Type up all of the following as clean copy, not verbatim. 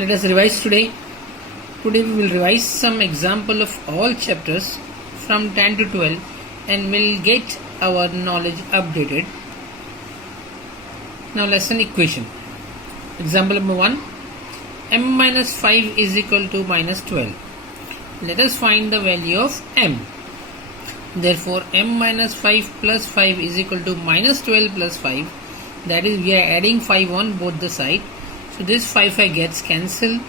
Let us revise today. Today we will revise some example of all chapters from 10 to 12 and we'll get our knowledge updated. Now lesson equation. Example number 1. M minus 5 is equal to minus 12. Let us find the value of M. Therefore M minus 5 plus 5 is equal to minus 12 plus 5. That is, we are adding 5 on both the sides. So this 5 gets cancelled.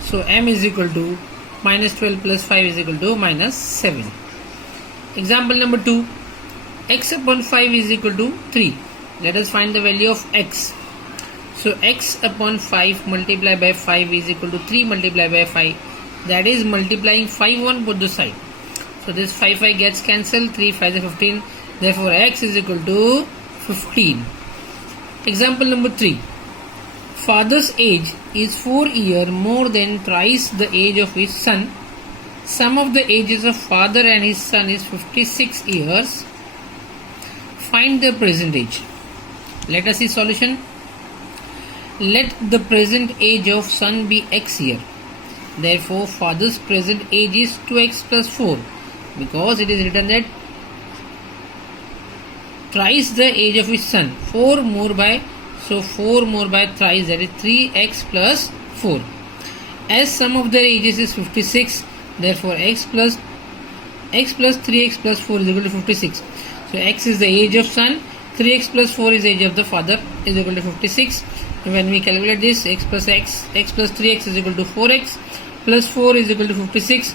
So M is equal to minus 12 plus 5 is equal to minus 7. Example number 2. X upon 5 is equal to 3. Let us find the value of X. So X upon 5 multiplied by 5 is equal to 3 multiplied by 5. That is multiplying 5 on both the sides. So this 5 gets cancelled. 3 5 is 15. Therefore X is equal to 15. Example number 3. Father's age is 4 years more than thrice the age of his son. Sum of the ages of father and his son is 56 years. Find the present age. Let us see solution. Let the present age of son be x year. Therefore father's present age is 2x plus 4, because it is written that thrice the age of his son. 4 more by thrice, that is 3x plus 4. As sum of their ages is 56, therefore x plus 3x plus 4 is equal to 56. So x is the age of son, 3x plus 4 is the age of the father, is equal to 56. When we calculate this, x plus 3x is equal to 4x plus 4 is equal to 56.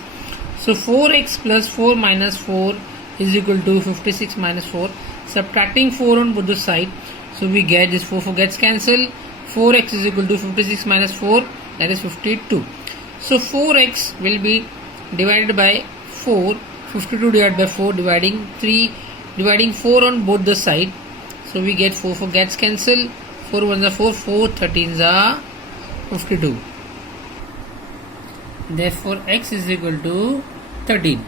So 4x plus 4 minus 4 is equal to 56 minus 4. Subtracting 4 on both the sides, so we get this 4 gets cancelled. 4x is equal to 56 minus 4, that is 52. So 4x will be divided by 4. 52 divided by 4, dividing 4 on both the sides. So we get 4 gets cancelled. 4 1s are 4, 4 13s are 52. Therefore x is equal to 13.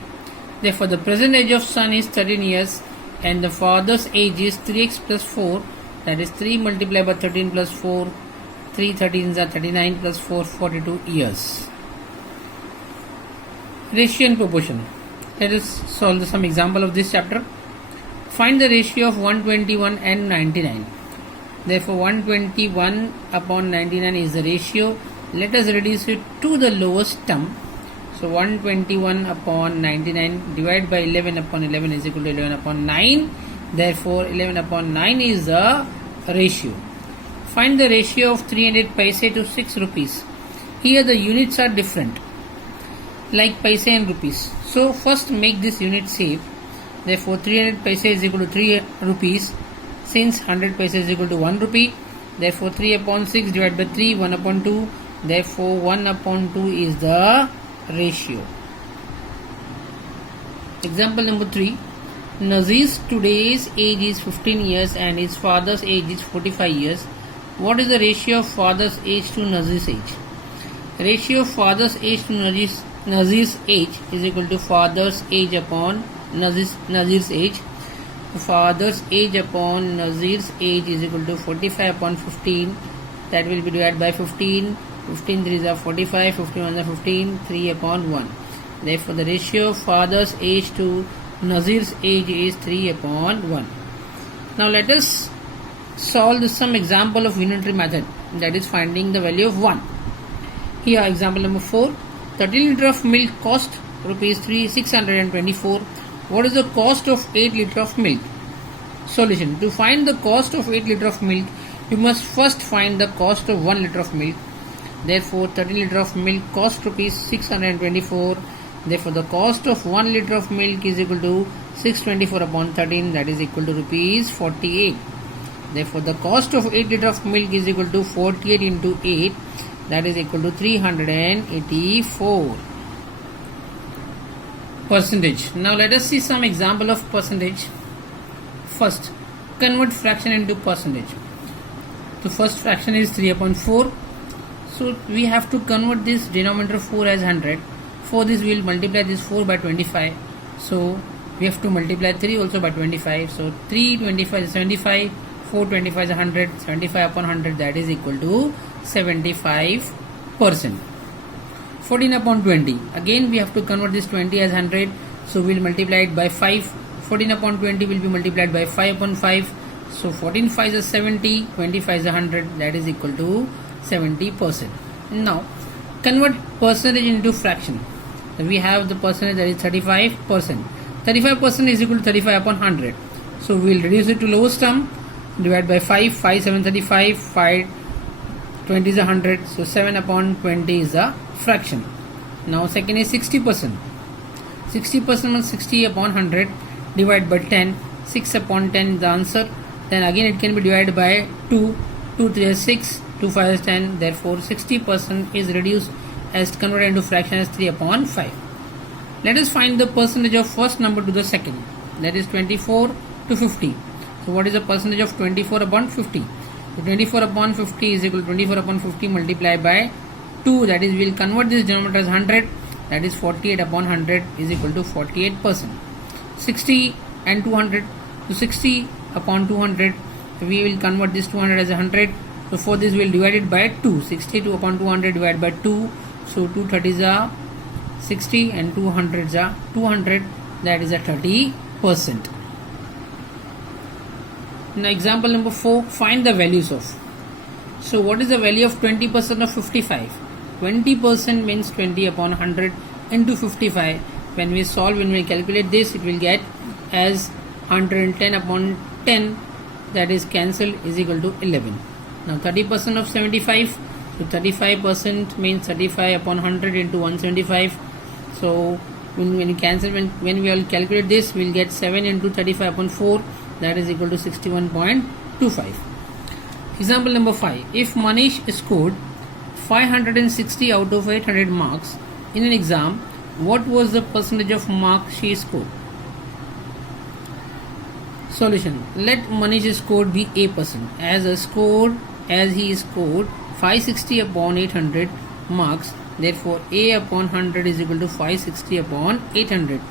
Therefore the present age of son is 13 years and the father's age is 3x plus 4, that is 3 multiplied by 13 plus 4, 3 13s are 39 plus 4 42 years. Ratio and proportion. Let us solve some example of this chapter. Find the ratio of 121 and 99. Therefore 121 upon 99 is the ratio. Let us reduce it to the lowest term. So 121 upon 99 divided by 11 upon 11 is equal to 11 upon 9. Therefore 11 upon 9 is the ratio. Find the ratio of 300 paise to 6 rupees. Here the units are different, like paise and rupees. So first make this unit safe. Therefore 300 paise is equal to 3 rupees. Since 100 paise is equal to 1 rupee, therefore 3 upon 6 divided by 3, 1 upon 2. Therefore 1 upon 2 is the ratio. Example number 3. Nazir's today's age is 15 years and his father's age is 45 years. What is the ratio of father's age to Nazir's age? Ratio of father's age to Nazir's age is equal to father's age upon Nazir's age. Father's age upon Nazir's age is equal to 45 upon 15. That will be divided by 15. 15 3s are 45, 15 1s are 15, 3 upon 1. Therefore the ratio of father's age to Nazir's age is 3 upon 1. Now let us solve some example of unitary method, that is finding the value of 1. Here example number 4. 30 liter of milk cost rupees 624. What is the cost of 8 liter of milk? Solution. To find the cost of 8 liter of milk, you must first find the cost of 1 liter of milk. Therefore 30 liter of milk cost rupees 624. Therefore the cost of 1 liter of milk is equal to 624 upon 13, that is equal to rupees 48. Therefore the cost of 8 liter of milk is equal to 48 into 8, that is equal to 384. Percentage. Now let us see some example of percentage. First, convert fraction into percentage. The first fraction is 3 upon 4. So we have to convert this denominator 4 as 100. For this we will multiply this 4 by 25. So we have to multiply 3 also by 25. So 325 is 75. 425 is 100. 75 upon 100, that is equal to 75 percent. 14 upon 20. Again we have to convert this 20 as 100. So we'll multiply it by 5. 14 upon 20 will be multiplied by 5 upon 5. So 14 5 is 70. 25 is 100. That is equal to 70%. Now convert percentage into fraction. We have the percentage that is 35%. 35% is equal to 35 upon 100. So we'll reduce it to lowest term. Divide by 5. 5 7 35. 5 20 is 100. So 7 upon 20 is a fraction. Now second is 60%. 60% means 60 upon 100. Divide by 10. 6 upon 10 is the answer. Then again it can be divided by 2. 2 3 is 6. 2 5 is 10. Therefore 60% is reduced as converted into fraction as 3 upon 5. Let us find the percentage of first number to the second. That is 24 to 50. So what is the percentage of 24 upon 50? So 24 upon 50 is equal to 24 upon 50 multiplied by 2. That is, we will convert this denominator as 100. That is 48 upon 100 is equal to 48%. 60 and 200. So 60 upon 200. We will convert this 200 as 100. So for this we will divide it by 2. 62 upon 200 divided by 2. So 230s are 60 and 200s are 200. That is a 30%. Now example number 4. Find the values of. So what is the value of 20% of 55? 20% means 20 upon 100 into 55. When we calculate this, it will get as 110 upon 10, that is cancelled, is equal to 11. Now 30% of 75. So 35% means 35 upon 100 into 175. So when we will calculate this, we will get 7 into 35 upon 4, that is equal to 61.25. Example number 5. If Manish scored 560 out of 800 marks in an exam, what was the percentage of marks she scored? Solution. Let Manish's score be A%. As he scored 560 upon 800 marks, therefore A upon 100 is equal to 560 upon 800.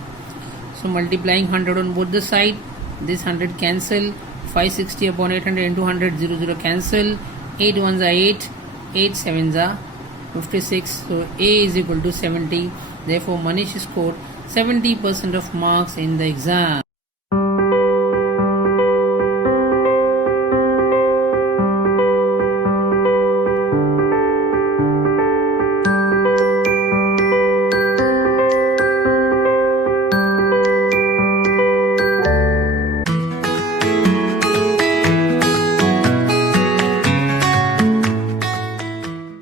So multiplying 100 on both the side, this 100 cancel. 560 upon 800 into 100, 0 cancel. 8 1s are 8, 8 7s are 56. So A is equal to 70. Therefore Manish scored 70% of marks in the exam.